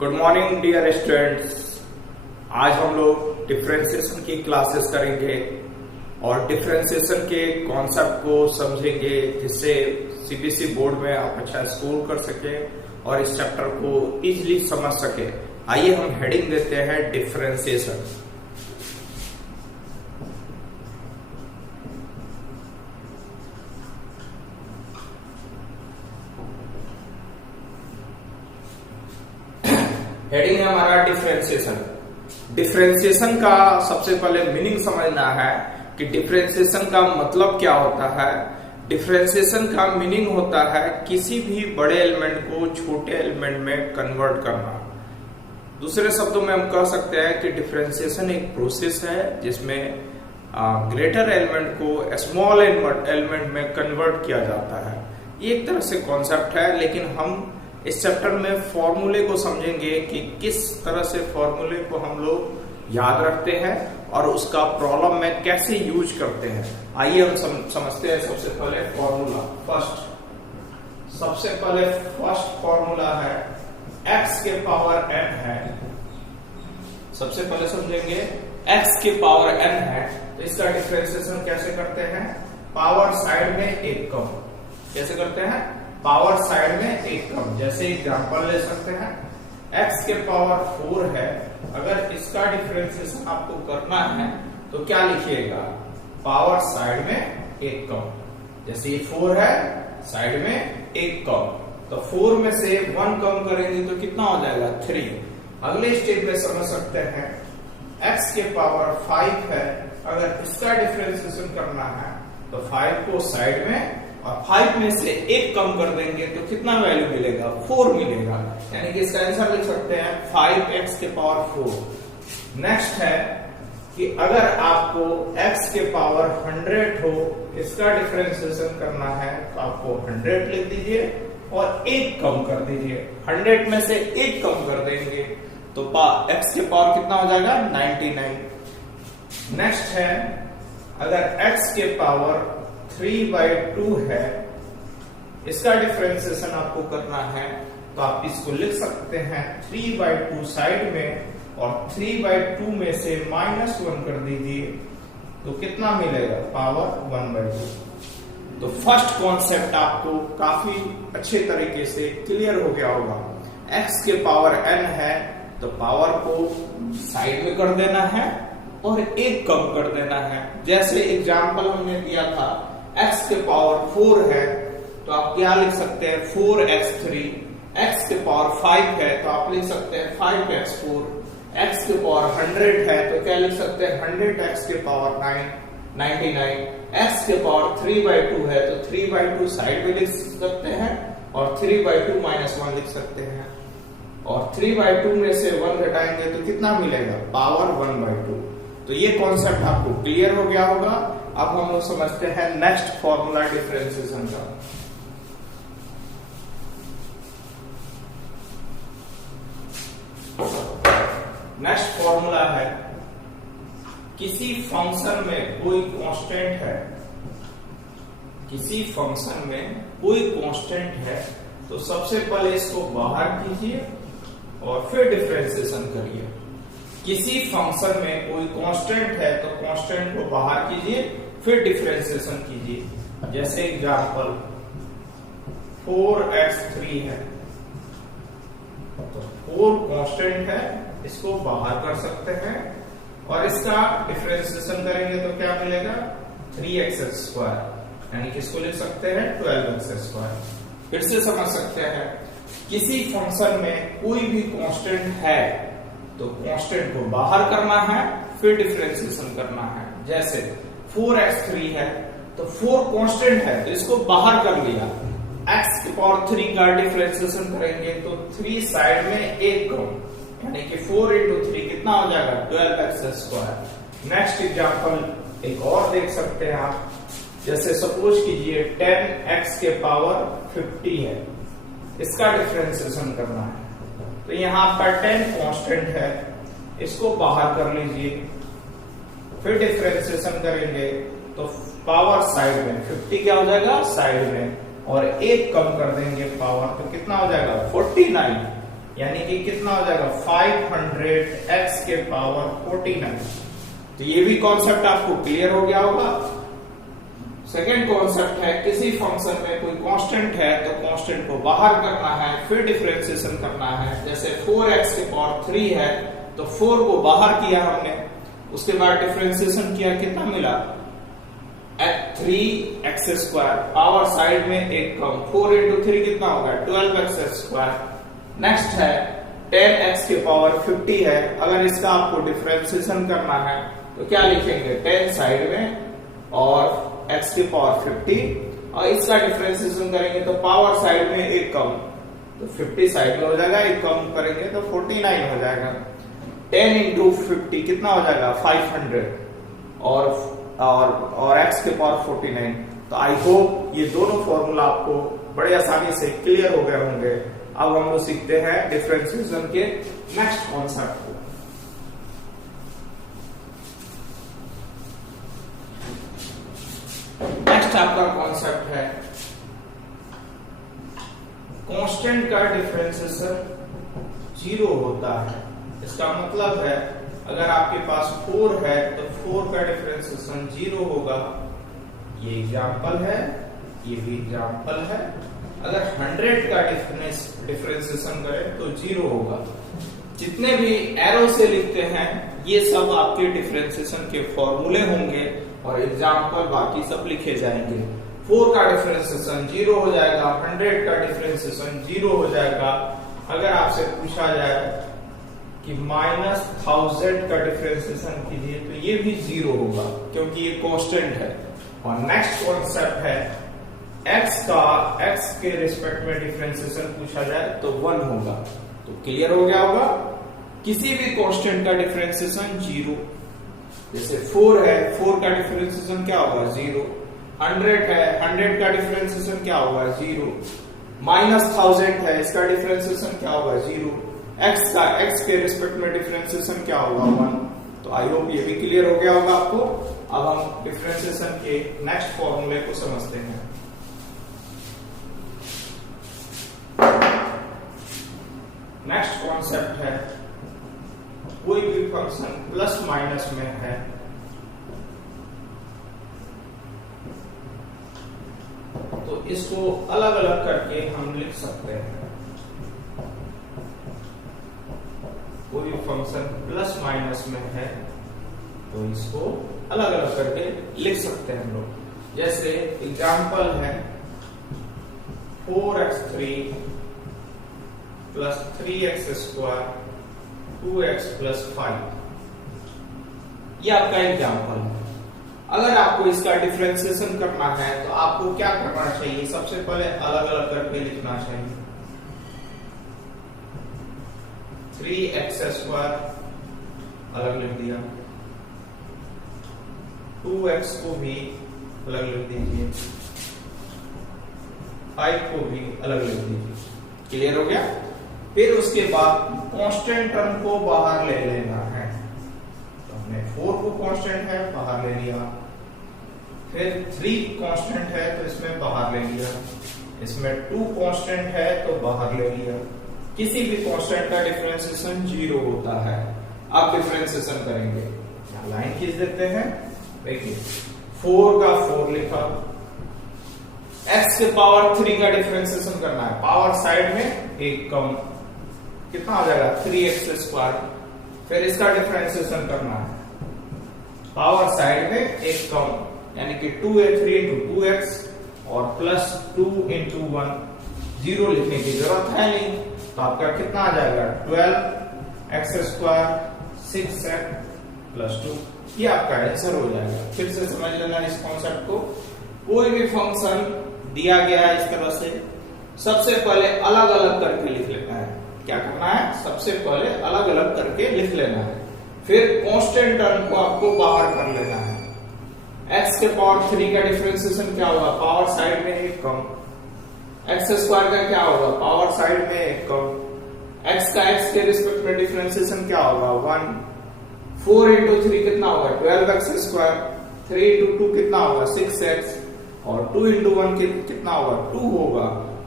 Good morning dear students. आज हम लोग डिफरेंशिएशन की क्लासेस करेंगे और डिफरेंशिएशन के कॉन्सेप्ट को समझेंगे जिससे सीबीएसई बोर्ड में आप अच्छा स्कोर कर सके और इस चैप्टर को इजीली समझ सके। आइए हम हेडिंग देते हैं डिफरेंशिएशन। हेडिंग है हमारा डिफरेंशिएशन। डिफरेंशिएशन का सबसे पहले मीनिंग समझना है कि डिफरेंशिएशन का मतलब क्या होता है। डिफरेंशिएशन का मीनिंग होता है किसी भी बड़े एलिमेंट को छोटे एलिमेंट में कन्वर्ट करना। दूसरे शब्दों में हम कह सकते हैं कि डिफरेंशिएशन एक प्रोसेस है जिसमें ग्रेटर एलिमेंट को स्मॉल एलिमेंट में कन्वर्ट किया जाता है। ये एक तरह से कॉन्सेप्ट है, लेकिन हम इस चैप्टर में फॉर्मूले को समझेंगे कि किस तरह से फॉर्मूले को हम लोग याद रखते हैं और उसका प्रॉब्लम में कैसे यूज करते हैं। आइए हम समझते हैं सबसे पहले फॉर्मूला। सबसे पहले फर्स्ट फॉर्मूला है x के पावर n है। सबसे पहले समझेंगे x के पावर n है तो इसका डिफरेंशिएशन कैसे करते हैं। पावर साइड में एक कम। कैसे करते हैं? पावर साइड में एक कम। जैसे एग्जांपल ले सकते हैं, x के पावर 4 है। अगर इसका डिफरेंशिएशन आपको करना है तो क्या लिखिएगा? पावर साइड में एक कम। जैसे ये 4 है, साइड में एक कम, तो 4 में से 1 कम करेंगे तो कितना हो जाएगा? 3। अगले स्टेप में समझ सकते हैं, x के पावर 5 है। अगर इसका डिफरेंशिएशन करना है तो 5 को साइड में और 5 में से एक कम कर देंगे तो कितना वैल्यू मिलेगा? 4 मिलेगा। यानी कि इसका आंसर लिख सकते हैं 5x के पावर 4। नेक्स्ट है कि अगर आपको x के पावर 100 हो, इसका डिफरेंशिएशन करना है तो आपको 100 लिख दीजिए और एक कम कर दीजिए। 100 में से एक कम कर देंगे तो x के पावर कितना हो जाएगा? 99। नेक्स्ट है, अगर x के पावर 3/2 है, इसका डिफरेंशिएशन आपको करना है तो आप इसको लिख सकते हैं 3/2 साइड में और 3/2 में से -1 कर दीजिए तो कितना मिलेगा? पावर 1/2। तो फर्स्ट कॉन्सेप्ट आपको काफी अच्छे तरीके से क्लियर हो गया होगा। x के पावर n है तो पावर को साइड में कर देना है और एक कम कर देना है। जैसे एग्जाम्पल हमने दिया था, x के पावर 4 है तो आप क्या लिख सकते हैं? 4x3। x के पावर 5 है तो आप लिख सकते हैं 5x4। x के पावर 100 है तो क्या लिख सकते हैं? 100x के पावर 99। x के पावर 3/2 है तो 3/2 साइड में लिख सकते हैं और 3/2 -1 लिख सकते हैं और 3/2 में से 1 घटाएंगे तो कितना मिलेगा? पावर 1/2। तो ये कॉन्सेप्ट आपको क्लियर हो गया होगा। अब हम लोग समझते हैं नेक्स्ट फॉर्मूला डिफरेंशिएशन का। नेक्स्ट फॉर्मूला है, किसी फंक्शन में कोई कांस्टेंट है, किसी फंक्शन में कोई कांस्टेंट है तो सबसे पहले इसको बाहर कीजिए और फिर डिफरेंशिएशन करिए। किसी फंक्शन में कोई कांस्टेंट है तो कांस्टेंट को बाहर कीजिए फिर डिफरेंशिएशन कीजिए। जैसे एग्जांपल 4x3 है तो 4 कांस्टेंट है, इसको बाहर कर सकते हैं और इसका डिफरेंशिएशन करेंगे तो क्या मिलेगा? 3x²। यानी कि इसको लिख सकते हैं 12x²। फिर से समझ सकते हैं, किसी फंक्शन में कोई भी कांस्टेंट है तो कांस्टेंट को बाहर करना है फिर डिफरेंशिएशन करना है। जैसे 4x3 है तो 4 कांस्टेंट है तो इसको बाहर कर लिया। x के पावर 3 का डिफरेंशिएशन करेंगे तो 3 साइड में एक कम, यानी कि 4 × 3 कितना हो जाएगा? 12x²। नेक्स्ट एग्जांपल एक और देख सकते हैं आप। जैसे सपोज कीजिए 10x के पावर 50 है, इसका डिफरेंशिएशन करना है तो यहाँ पर 10 कांस्टेंट है, इसको बाहर कर लीजिए फिर डिफरेंशिएशन करेंगे तो पावर साइड में 50 क्या हो जाएगा? साइड में और एक कम कर देंगे पावर तो कितना हो जाएगा? 49। यानी कि कितना हो जाएगा 500 x के पावर 49। तो ये भी कॉन्सेप्ट आपको क्लियर हो गया होगा। सेकेंड कॉन्सेप्ट है किसी फंक्शन में कोई कांस्टेंट है तो कांस्टेंट को बाहर करना है, फिर डिफरेंशिएशन करना है। जैसे 4x के पावर 3 है तो 4 को बाहर किया हमने, उसके बाद डिफरेंशिएशन किया, कितना मिला 3x²। पावर साइड में एक कम, 4 into 3 कितना होगा 12x²। नेक्स्ट है 10x के पावर 50 है। अगर इसका आपको डिफरेंशिएशन करना है तो क्या लिखेंगे 10 साइड में और x के पावर 50, और इसका डिफरेंशिएशन करेंगे तो पावर साइड में एक कम, तो 50 साइड में हो जाएगा, एक कम करेंगे तो 49 हो जाएगा। 10 into 50 कितना हो जाएगा 500 और x के पावर 49। तो आई होप ये दोनों फॉर्मूला आपको बड़े आसानी से क्लियर हो गए होंगे। अब हम लोग सीखते हैं डिफरेंशिएशन के नेक्स्ट कॉन्सेप्ट को। नेक्स्ट आपका कॉन्सेप्ट है कांस्टेंट का डिफरेंशिएशन 0 होता है। इसका मतलब है अगर आपके पास 4 है तो 4 का डिफरेंशिएशन 0 होगा। ये एग्जांपल है, ये भी एग्जांपल है। अगर 100 का डिफरेंशिएशन करें तो 0 होगा। जितने भी एरो से लिखते हैं ये सब आपके डिफरेंशिएशन के फॉर्मूले होंगे और एग्जांपल बाकी सब लिखे जाएंगे। 4 का डिफरेंशिएशन 0 हो जाएगा, 100 का डिफरेंशिएशन 0 हो जाएगा। अगर आपसे पूछा जाए कि -1000 का डिफरेंशिएशन कीजिए तो ये भी 0 होगा क्योंकि ये कांस्टेंट है। और नेक्स्ट कॉन्सेप्ट है x के रिस्पेक्ट में डिफरेंशिएशन पूछा जाए तो 1 होगा। तो क्लियर हो गया होगा, किसी भी कांस्टेंट का डिफरेंशिएशन 0। जैसे 4 है, 4 का डिफरेंशिएशन क्या होगा 0। 100 है, 100 का डिफरेंशिएशन क्या होगा 0। -1000 है, इसका डिफरेंशिएशन क्या होगा 0। x के रिस्पेक्ट में डिफरेंशिएशन क्या होगा 1। तो आई होप ये भी क्लियर हो गया होगा आपको। अब हम डिफरेंशिएशन के नेक्स्ट फॉर्मूले को समझते हैं। नेक्स्ट कॉन्सेप्ट है कोई भी फंक्शन प्लस माइनस में है तो इसको अलग अलग करके हम लिख सकते हैं। कोई फंक्शन प्लस माइनस में है तो इसको अलग अलग करके लिख सकते हैं हम लोग। जैसे एग्जांपल है 4x3 + 3x² 2x + 5। ये आपका एग्जांपल है। अगर आपको इसका डिफरेंशिएशन करना है तो आपको क्या करना चाहिए, सबसे पहले अलग अलग करके लिखना चाहिए। 3x² अलग लिख दिया, 2x को भी अलग लिख दीजिए, 5 को भी अलग लिख दीजिए। क्लियर हो गया। फिर उसके बाद कांस्टेंट टर्म को बाहर ले लेना है। तो हमने 4 को कांस्टेंट है बाहर ले लिया, फिर 3 कांस्टेंट है तो इसमें बाहर ले लिया, इसमें 2 कांस्टेंट है तो बाहर ले लिया। किसी भी कांस्टेंट का डिफरेंशिएशन 0 होता है। अब डिफरेंशिएशन करेंगे, लाइन खींच देते हैं। देखिए 4 का 4 लिखा, x के पावर 3 का डिफरेंशिएशन करना है, पावर साइड में एक कम, कितना हो जाएगा 3x²। फिर इसका डिफरेंशिएशन करना है, पावर साइड में एक कम यानी कि 2 3 into 2x और +2 into 1। 0 लिखने की जरूरत है नहीं, तो आपका कितना आ जाएगा 12x² 6x + 2। ये आपका आंसर हो जाएगा। फिर से समझ लेना इस कॉन्सेप्ट को। कोई भी फंक्शन दिया गया है इस तरह से, सबसे पहले अलग अलग करके लिख लेना है। क्या करना है, सबसे पहले अलग अलग करके लिख लेना है। फिर कांस्टेंट टर्म को आपको बाहर कर लेना है। x के पावर 3 का डिफरेंशिएशन क्या होगा, पावर साइड में एक कम। x² का क्या होगा, पावर साइड में एक कम। x का x के रिस्पेक्ट में डिफरेंशिएशन क्या होगा 1। 4 into 3 कितना होगा 12x²। 3 into 2 कितना होगा 6x और 2 into 1 कितना होगा 2 होगा।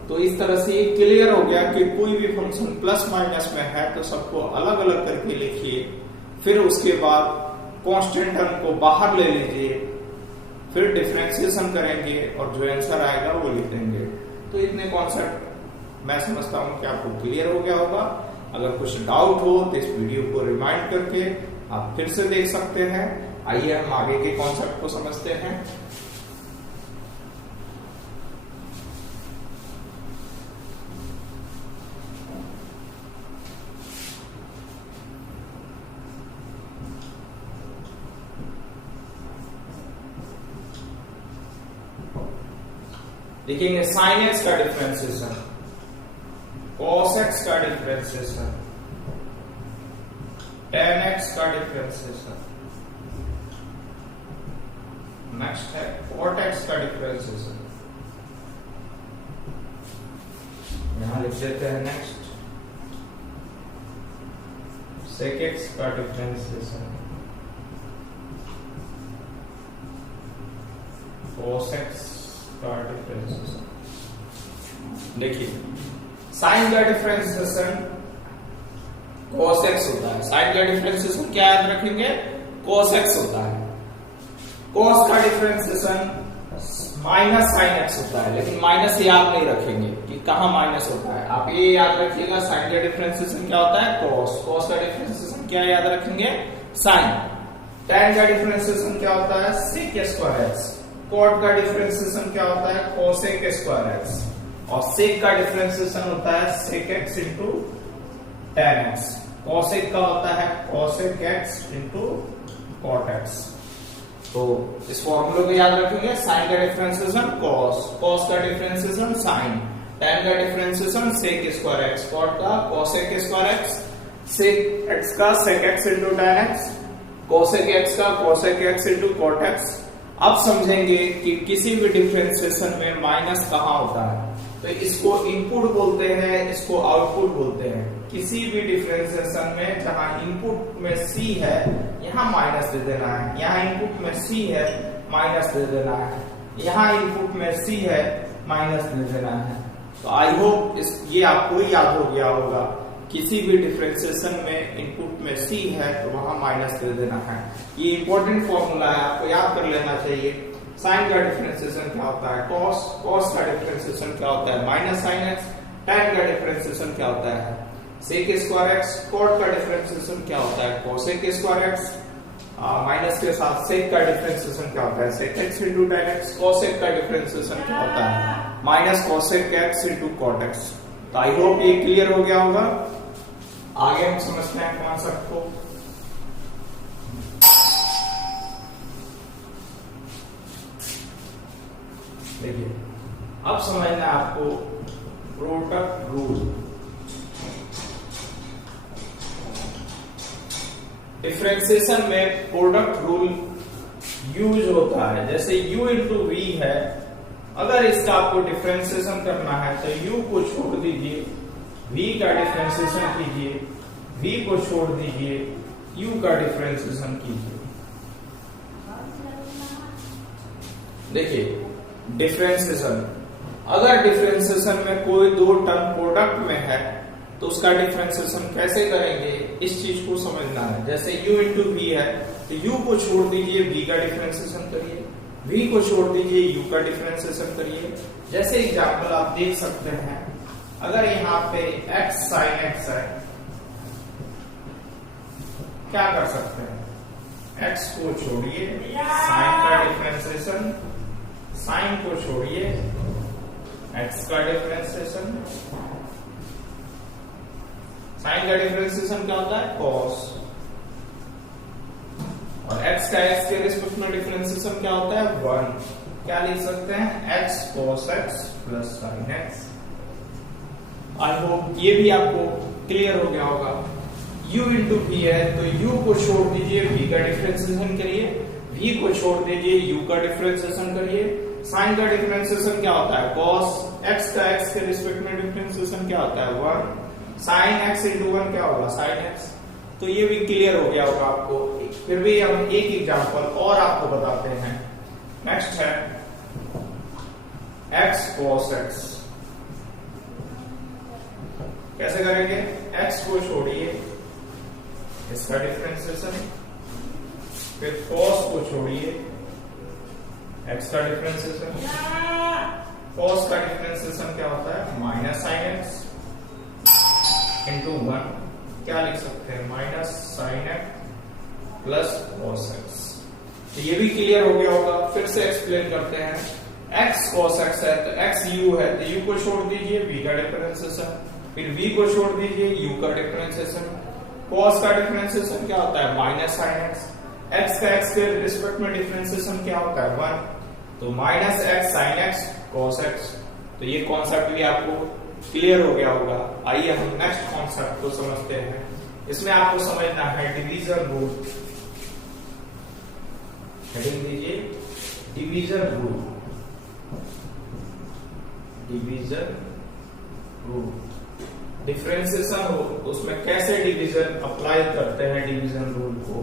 तो इस तरह से ये क्लियर हो गया कि कोई भी फंक्शन प्लस माइनस में है तो सबको अलग अलग करके लिखिए, फिर उसके बाद कांस्टेंट टर्म को बाहर ले लीजिए, फिर डिफरेंशिएशन करेंगे और जो आंसर आएगा वो लिख देंगे। तो इतने कॉन्सेप्ट मैं समझता हूं कि आपको क्लियर हो गया होगा। अगर कुछ डाउट हो तो इस वीडियो को रिमाइंड करके आप फिर से देख सकते हैं। आइए हम आगे के कॉन्सेप्ट को समझते हैं। देखेंगे साइन एक्स का डिफरेंशिएशन, कॉस एक्स का डिफरेंशिएशन, टेन एक्स का डिफरेंशिएशन, नेक्स्ट है कॉट एक्स का डिफरेंशिएशन। यहां लिख देते हैं नेक्स्ट सेक एक्स का डिफरेंशिएशन, कॉस एक्स का डिफरेंशिएशन। देखिए साइन का डिफरेंशिएशन cos x होता है, साइन का डिफरेंशिएशन क्या याद रखेंगे, cos x होता है। cos का डिफरेंशिएशन माइनस साइन x होता है, लेकिन माइनस याद नहीं रखेंगे कि कहां माइनस होता है। आप ये याद रखिएगा साइन का डिफरेंशिएशन क्या होता है, cos। cos का डिफरेंशिएशन क्या याद रखेंगे, साइन। tan का डिफरेंशिएशन क्या होता है, sec स्क्वायर x। cot का डिफरेंशिएशन क्या होता है, cosec स्क्वायर x। और sec का डिफरेंशिएशन होता है sec x into tan x। cosec का होता है cosec x into cot x। तो इस फॉर्मूले को याद रखेंगे, साइन का डिफरेंशिएशन cos, cos का डिफरेंशिएशन sin, tan का differentiation sec square x, cot का cosec square x, sec x का sec x into tan x, cosec x का cosec x into cot x। अब समझेंगे कि किसी भी डिफरेंशिएशन में माइनस कहां होता है। तो इसको इनपुट बोलते हैं, इसको आउटपुट बोलते हैं। किसी भी डिफरेंशिएशन में जहां इनपुट में c है यहां माइनस दे देना है, यहां इनपुट में c है माइनस दे देना है, यहां इनपुट में c है माइनस दे देना है। तो आई होप ये आपको याद हो गया होगा। किसी भी डिफरेंशिएशन में इनपुट में c है तो वहां माइनस दे देना है। ये इंपॉर्टेंट फॉर्मूला है, आपको याद कर लेना चाहिए। साइन का डिफरेंशिएशन क्या होता है, cos। cos का डिफरेंशिएशन क्या होता है, माइनस साइन x। tan का डिफरेंशिएशन क्या होता है, sec स्क्वायर x। cot का डिफरेंशिएशन क्या होता है, cosec स्क्वायर x। माइनस के साथ sec का डिफरेंशिएशन क्या होता है, sec x into tan x। cosec का डिफरेंशिएशन क्या होता है, minus cosec x into cot x। तो आई होप ये क्लियर हो गया होगा। आगे हम समझते हैं कॉन्सेप्ट को। देखिए अब समझना है आपको प्रोडक्ट रूल। डिफरेंशिएशन में प्रोडक्ट रूल यूज होता है। जैसे u इंटू वी है, अगर इसका आपको डिफरेंशिएशन करना है तो u को छोड़ दीजिए, v का डिफरेंशिएशन कीजिए, v को छोड़ दीजिए, u का डिफरेंशिएशन कीजिए। देखिए डिफरेंशिएशन, अगर डिफरेंशिएशन में कोई दो टर्म प्रोडक्ट में है तो उसका डिफरेंशिएशन कैसे करेंगे, इस चीज को समझना है। जैसे u इंटू वी है तो u को छोड़ दीजिए, v का डिफरेंशिएशन करिए, v को छोड़ दीजिए, u का डिफरेंशिएशन करिए। जैसे एग्जांपल आप देख सकते हैं, अगर यहाँ पे x sin x है, क्या कर सकते हैं, x को छोड़िए, sin का डिफरेंशिएशन, sin को छोड़िए, x का डिफरेंशिएशन, sin का डिफरेंशिएशन क्या होता है, cos। और x का x के रिस्पेक्ट में डिफरेंशिएशन क्या होता है, 1। क्या लिख सकते हैं, x cos x plus sin x। I hope ये भी आपको क्लियर हो गया होगा। u इंटू वी है तो u को छोड़ दीजिए, v का डिफरेंशिएशन करिए, v को छोड़ दीजिए, u का डिफरेंशिएशन करिए। साइन का डिफरेंशिएशन क्या होता है, cos। x का x के रिस्पेक्ट में डिफरेंशिएशन क्या होता है, 1। साइन x इंटू 1 क्या होगा, sin x। तो ये भी क्लियर हो गया होगा आपको। फिर भी हम एक एग्जांपल और आपको बताते हैं। नेक्स्ट है x cos x कैसे करेंगे? x को छोड़िए, इसका डिफरेंशिएशन, फिर cos को छोड़िए, x का डिफरेंशिएशन। cos का डिफरेंशिएशन क्या होता है? माइनस साइन एक्स इंटू 1, क्या लिख सकते हैं? Minus sine x plus cos x. तो ये भी क्लियर हो गया होगा। फिर से एक्सप्लेन करते हैं। x cos x है तो x u है, तो u को छोड़ दीजिए, v का डिफरेंशिएशन, फिर v को छोड़ दीजिए, u का डिफरेंशिएशन। cos का डिफरेंशिएशन क्या होता है? Minus sine x। x का x के रिस्पेक्ट में डिफरेंशिएशन क्या होता है? 1। तो minus x sine x cos x। तो ये कॉन्सेप्ट भी आपको क्लियर हो गया होगा। आइए हम नेक्स्ट कॉन्सेप्ट को समझते हैं। इसमें आपको समझना है डिवीजन रूल। हेडिंग दीजिए division rule. Division rule, differentiation हो उसमें कैसे डिवीजन अप्लाई करते हैं डिवीजन रूल को।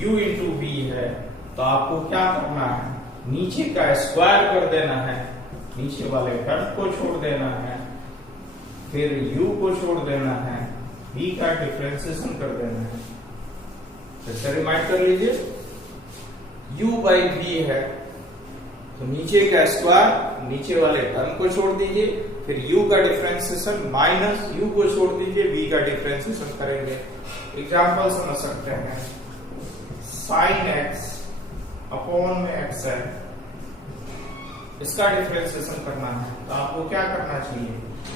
u इंटू v है तो आपको क्या करना है? नीचे का स्क्वायर कर देना है, नीचे वाले टर्म को छोड़ देना है, फिर u को छोड़ देना है, v का डिफरेंशिएशन कर देना है। फिर से रिमाइंड कर लीजिए, u बाई v है तो नीचे का स्क्वायर, नीचे वाले टर्म को छोड़ दीजिए, फिर u का डिफरेंशिएशन माइनस u को छोड़ दीजिए, v का डिफरेंशिएशन करेंगे। एग्जांपल समझ सकते हैं। साइन x अपॉन में x है, इसका डिफरेंशिएशन करना है तो आपको क्या करना चाहिए?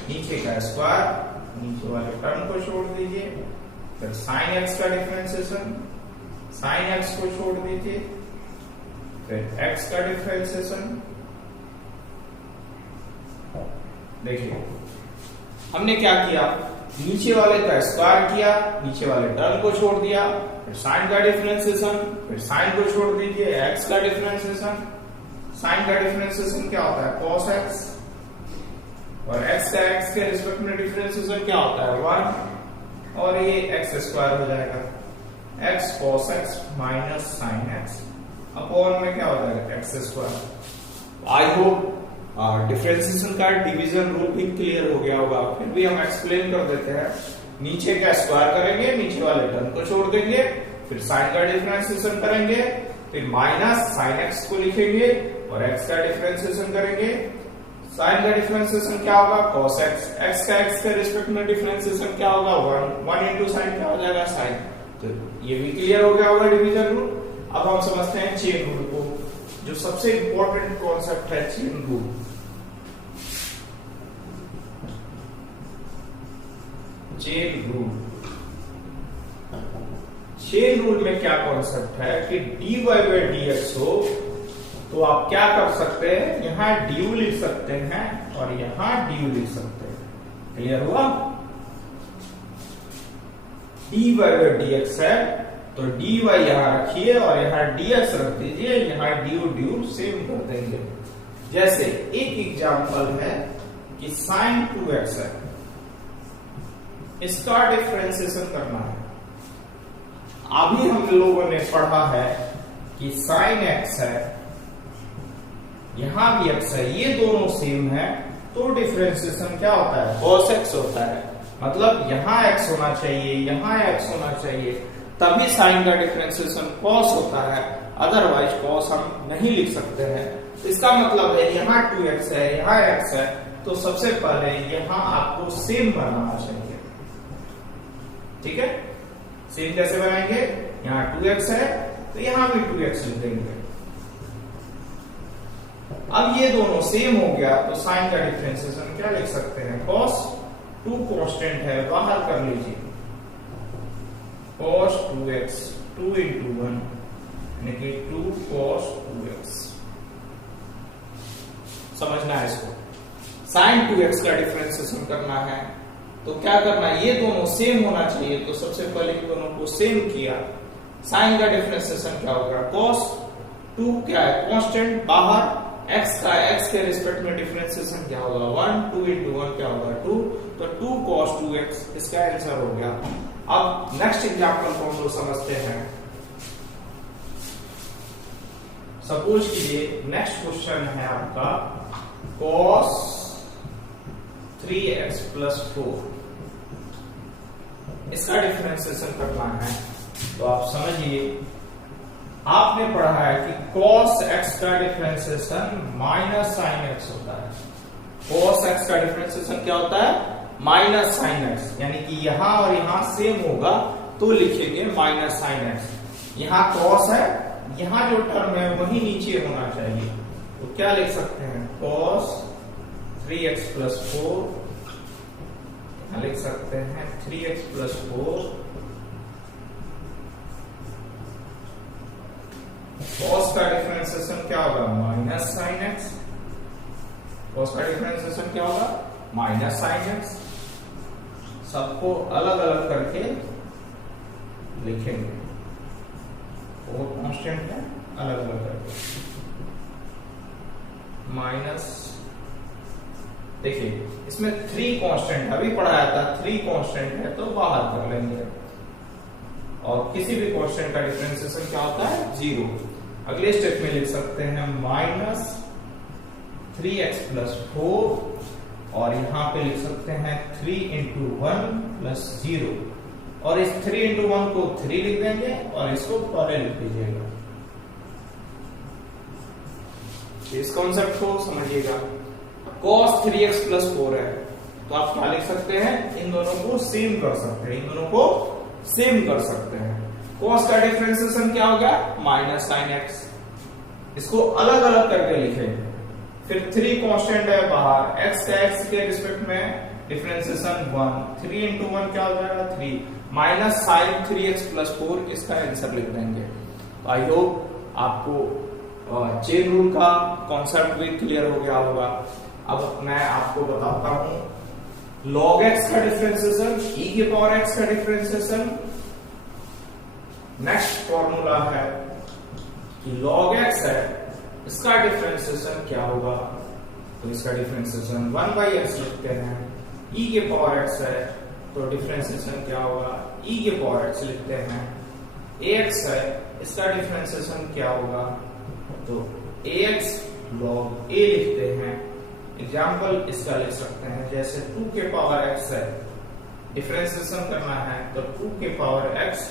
नीचे का स्क्वायर, नीचे वाले टर्म को छोड़ दीजिए, फिर साइन x का डिफरेंशिएशन, साइन x को छोड़ दीजिए, फिर x का डिफरेंशिएशन। देखिए हमने क्या किया? नीचे वाले का स्क्वायर किया, नीचे वाले टर्म को छोड़ दिया, फिर साइन का डिफरेंशिएशन, फिर साइन को छोड़ दीजिए, x का डिफरेंशिएशन। साइन का डिफरेंशिएशन क्या होता है? cos x, और x का x के रिस्पेक्ट में डिफरेंशिएशन क्या होता है? 1, और ये x स्क्वायर हो जाएगा, x cos x minus sine x upon में क्या हो जाएगा? x square. I hope differentiation का डिवीजन रूल भी क्लियर हो गया होगा। फिर भी हम एक्सप्लेन कर देते हैं। नीचे का स्क्वायर करेंगे, नीचे वाले टर्म को छोड़ देंगे, फिर साइन का डिफरेंशिएशन करेंगे, फिर माइनस साइन एक्स को लिखेंगे और x का डिफरेंशिएशन करेंगे। साइन का डिफरेंशिएशन क्या होगा? cos x। x का x के रिस्पेक्ट में डिफरेंशिएशन क्या होगा? 1 इंटू साइन क्या हो जाएगा? साइन। तो ये भी क्लियर हो गया होगा डिवीजन रूल। अब हम समझते हैं चेन रूल को, जो सबसे इंपॉर्टेंट कॉन्सेप्ट है chain rule. Chain rule, chain rule में क्या कॉन्सेप्ट है कि dy बाई dx हो तो आप क्या कर सकते हैं? यहां du लिख सकते हैं और यहां du लिख सकते हैं। क्लियर हुआ? dy बाई dx है तो dy यहां रखिए और यहां dx रख दीजिए, यहां du सेम कर देंगे। जैसे एक एग्जांपल है कि sin 2x है, इसका डिफरेंशिएशन करना है। अभी हम लोगों ने पढ़ा है कि sin x है, यहां भी x है, ये दोनों सेम है तो डिफरेंशिएशन क्या होता है? cos x होता है। मतलब यहां x होना चाहिए, यहां x होना चाहिए, तभी साइन का डिफरेंशिएशन cos होता है, अदरवाइज cos हम नहीं लिख सकते हैं। इसका मतलब है यहाँ 2x है, यहाँ x है, तो सबसे पहले यहाँ आपको सेम बनाना चाहिए। ठीक है, सेम कैसे बनाएंगे? यहाँ 2x है तो यहाँ भी 2x लिख देंगे। अब ये दोनों सेम हो गया तो साइन का डिफरेंशिएशन क्या लिख सकते हैं? cos 2 कांस्टेंट है, बाहर कर लीजिए, cos 2x 2 इंटू 1 यानी कि 2 cos 2x। समझना है इसको। sin 2x का डिफरेंशिएशन करना है तो क्या करना है? ये दोनों सेम होना चाहिए, तो सबसे पहले इन दोनों को सेम किया। साइन का डिफरेंशिएशन क्या होगा? cos 2 क्या है? कांस्टेंट, बाहर x का x के रिस्पेक्ट में डिफरेंशिएशन क्या होगा? 1, 2 इंटू 1 क्या होगा? 2, तो 2 cos 2x इसका आंसर हो गया। अब नेक्स्ट एग्जांपल को हम लोग समझते हैं। सपोज कीजिए नेक्स्ट क्वेश्चन है आपका cos 3x प्लस 4, इसका डिफरेंशिएशन करना है। तो आप समझिए, आपने पढ़ा है कि cos x का डिफरेंशिएशन माइनस साइन x होता है। cos x का डिफरेंशिएशन क्या होता है? माइनस साइन x, यानी कि यहां और यहां सेम होगा तो लिखेंगे माइनस साइन x। यहां cos है, यहां जो टर्म है वही नीचे होना चाहिए, तो क्या लिख सकते हैं? cos 3x प्लस 4, लिख सकते हैं 3x प्लस 4। cos का डिफरेंशिएशन क्या होगा? Minus sine x। cos का डिफरेंशिएशन क्या होगा? Minus sine x। सबको अलग अलग करके लिखेंगे, और कांस्टेंट है, अलग अलग करके माइनस। देखिए इसमें 3 कांस्टेंट अभी पढ़ाया था, 3 कांस्टेंट है तो बाहर कर लेंगे, और किसी भी कांस्टेंट का डिफरेंशिएशन क्या होता है? 0। अगले स्टेप में लिख सकते हैं माइनस 3x प्लस 4, और यहां पे लिख सकते हैं 3 इंटू 1 प्लस 0, और इस 3 इंटू 1 को 3 लिख देंगे और इसको पहले लिख दीजिएगा। इस कॉन्सेप्ट को समझिएगा। cos 3x प्लस 4 है, तो आप क्या लिख सकते हैं? इन दोनों को सेम कर सकते हैं, इन दोनों को सेम कर सकते हैं। cos का डिफरेंशिएशन क्या हो गया? Minus sine x। इसको अलग अलग करके लिखेंगे। फिर 3 कांस्टेंट है बाहर, x का x के रिस्पेक्ट में डिफरेंशिएशन 1, 3 इंटू 1 क्या हो जाएगा? 3, माइनस साइन 3x प्लस 4, इसका आंसर लिख देंगे। तो आई होप आपको चेन रूल का कॉन्सेप्ट भी क्लियर हो गया होगा। अब मैं आपको बताता हूं log x का डिफरेंशिएशन, e के पावर x का डिफरेंशिएशन। नेक्स्ट फॉर्मूला है कि log x है, इसका डिफरेंशिएशन क्या होगा? तो इसका डिफरेंशिएशन 1/x लिखते हैं। e के पावर x है तो डिफरेंशिएशन क्या होगा? e के पावर x लिखते हैं। ax है, इसका डिफरेंशिएशन क्या होगा? तो ax log a लिखते हैं। एग्जाम्पल इसका लिख सकते हैं, जैसे 2 के पावर x है, डिफरेंशिएशन करना है तो 2 के पावर x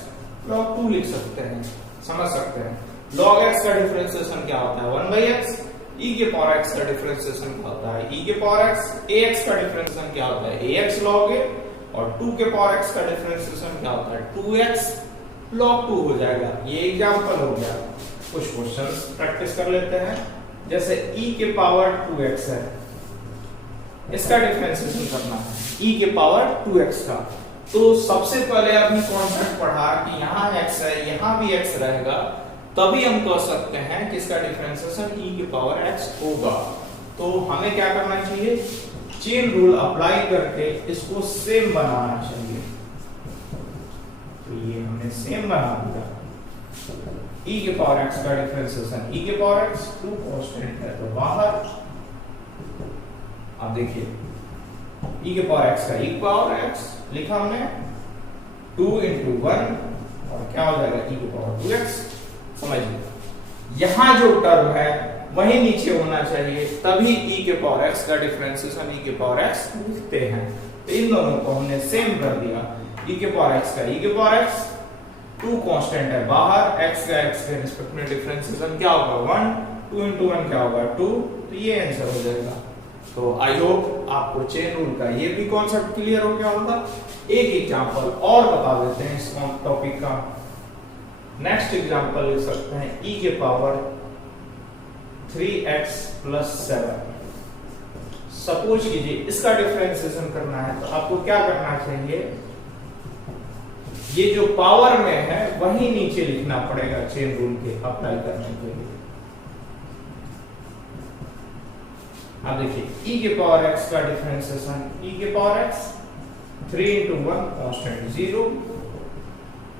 log 2 लिख सकते हैं, समझ सकते हैं। log x का डिफरेंशिएशन क्या होता है? 1/x। e के पावर x का डिफरेंशिएशन क्या होता है? e के पावर x। ax का डिफरेंशिएशन क्या होता है? ax log a। और 2 के पावर x का डिफरेंशिएशन क्या होता है? 2x log 2 हो जाएगा। ये एग्जाम्पल हो गया। कुछ क्वेश्चंस प्रैक्टिस कर लेते हैं। जैसे e के पावर 2x है, इसका डिफरेंशिएशन करना है e के पावर 2x का। तो सबसे पहले आपने कॉन्सेप्ट पढ़ा कि यहाँ x है, यहाँ भी x रहेगा, तभी हम कह सकते हैं कि इसका डिफरेंशिएशन e के पावर x होगा। तो हमें क्या करना चाहिए? चेन रूल अप्लाई करके इसको सेम बनाना चाहिए। तो ये हमने सेम बना दिया। e के पावर x का डिफरेंशिएशन e के पावर x, 2 कांस्टेंट है तो बाहर। अब देखिए e के पावर x का e के पावर x लिखा हमने, 2 इंटू 1, और क्या हो जाएगा? e के पावर 2x। समझिए, यहां जो टर्म है वही नीचे होना चाहिए, तभी e के पावर x का डिफरेंशिएशन e के पावर x लिखते हैं। तो इन दोनों को हमने सेम कर दिया। e के पावर x का e के पावर x, 2 कांस्टेंट है बाहर, x का x के रिस्पेक्ट में डिफरेंशिएशन क्या होगा? 1, 2 इंटू 1 क्या होगा? 2। तो ये आंसर हो जाएगा। तो आई होप आपको चेन रूल का ये भी कॉन्सेप्ट क्लियर हो गया होगा। एक एग्जांपल और बता देते हैं इस टॉपिक का। नेक्स्ट एग्जांपल लिख सकते हैं e के पावर 3x प्लस 7। सपोज कीजिए इसका डिफरेंशिएशन करना है, तो आपको क्या करना चाहिए? ये जो पावर में है वही नीचे लिखना पड़ेगा चेन रूल के अप्लाई करने के लिए। अब देखिए e के पावर x का डिफरेंशिएशन, e के पावर x 3 इंटू 1 कांस्टेंट 0,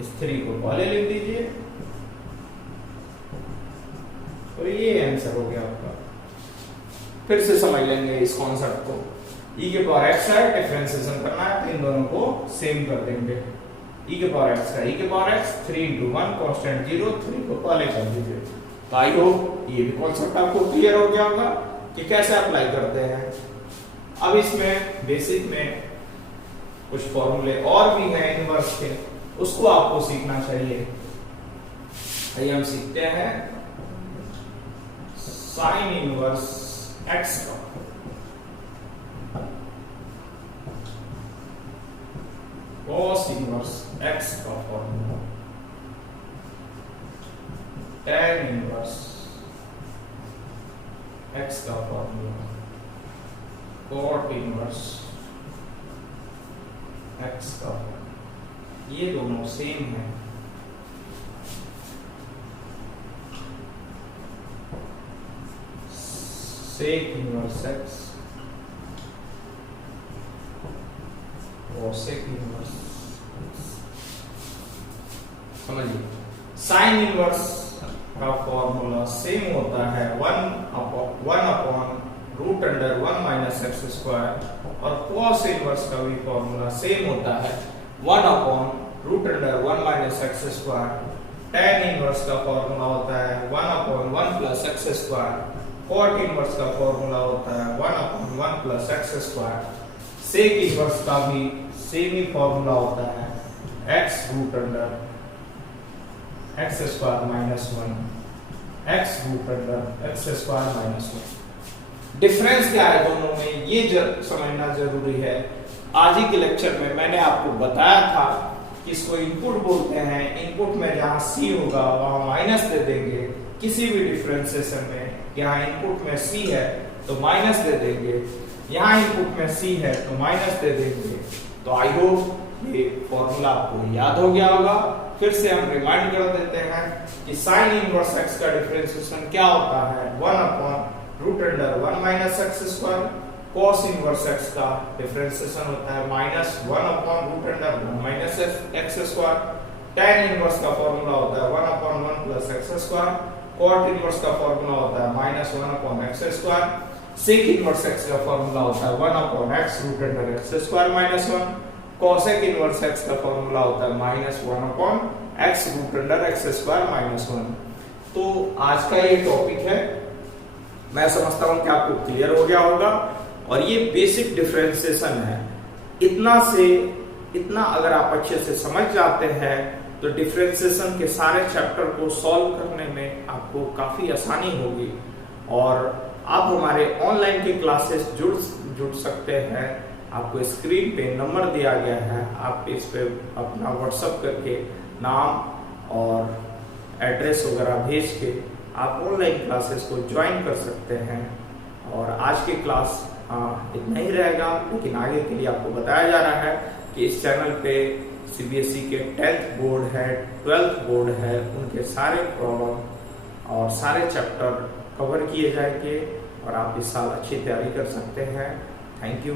इस 3 को पहले लिख दीजिए, तो ये आंसर हो गया आपका। फिर से समझ लेंगे इस कॉन्सेप्ट को। e के पावर x है, डिफरेंशिएशन करना है तो इन दोनों को सेम कर देंगे। e के पावर x का e के पावर x 3 इंटू 1 कांस्टेंट 0, 3 को पहले कर दीजिए। तो आई होप ये भी कॉन्सेप्ट आपको क्लियर हो गया होगा कि कैसे अप्लाई करते हैं। अब इसमें बेसिक में कुछ फॉर्मूले और भी हैं इनवर्स के, उसको आपको सीखना चाहिए। आइए हम सीखते हैं साइन इनवर्स एक्स का। कॉस इनवर्स एक्स का फॉर्मूला, tan इनवर्स एक्स का फॉर्मूला, cot इनवर्स एक्स का फॉर्मूला, ये दोनों सेम है। sec inverse x, cosec inverse, समझिए साइन इनवर्स का फॉर्मूला सेम होता है 1/√1 माइनस एक्स स्क्वायर, और कॉस इनवर्स का भी फॉर्मूला सेम होता है 1/√1 minus x square. tan inverse का फॉर्मूला होता है 1/1 plus x square, cot inverse का फॉर्मूला होता है 1/1 plus x square. sec inverse का भी सेम ही फॉर्मूला होता है x square minus 1, x square minus 1। Difference क्या है दोनों में ये समझना जरूरी है। आज ही के लेक्चर में मैंने आपको बताया था कि इसको इनपुट बोलते हैं। इनपुट में जहां c होगा वहां माइनस दे देंगे। किसी भी डिफरेंशिएशन में यहाँ इनपुट में c है तो माइनस दे देंगे, यहाँ इनपुट में c है तो माइनस दे देंगे। तो आई होप ये फॉर्मूला आपको याद हो गया होगा। फिर से हम रिमाइंड कर देते हैं कि साइन इनवर्स एक्स का डिफरेंशिएशन क्या होता है 1/√1 minus x square. Cos inverse x का डिफरेंशिएशन होता है -1/√1 minus x square. tan inverse का फॉर्मूला होता है 1/1 plus x square. cot inverse का फॉर्मूला होता है -1/x square. sec inverse x का फॉर्मूला होता है 1/x square minus 1। cosec inverse x का फॉर्मूला होता है -1/x स्क्वायर माइनस 1। तो आज का ये टॉपिक है, मैं समझता हूं कि आपको क्लियर हो गया होगा। और ये बेसिक डिफरेंशिएशन है। इतना अगर आप अच्छे से समझ जाते हैं तो डिफरेंशिएशन के सारे चैप्टर को सॉल्व करने में आपको काफी आसानी होगी। और आप हमारे ऑनलाइन के क्लासेस जुड़ सकते हैं। आपको स्क्रीन पे नंबर दिया गया है, आप इस पे अपना व्हाट्सएप करके नाम और एड्रेस वगैरह भेज के आप ऑनलाइन क्लासेस को ज्वाइन कर सकते हैं। और आज की क्लास इतना ही रहेगा, लेकिन आगे के लिए आपको बताया जा रहा है कि इस चैनल पे सीबीएसई के 10th बोर्ड है, 12th बोर्ड है, उनके सारे प्रॉब्लम और सारे चैप्टर कवर किए जाएंगे और आप इस साल अच्छी तैयारी कर सकते हैं। Thank you.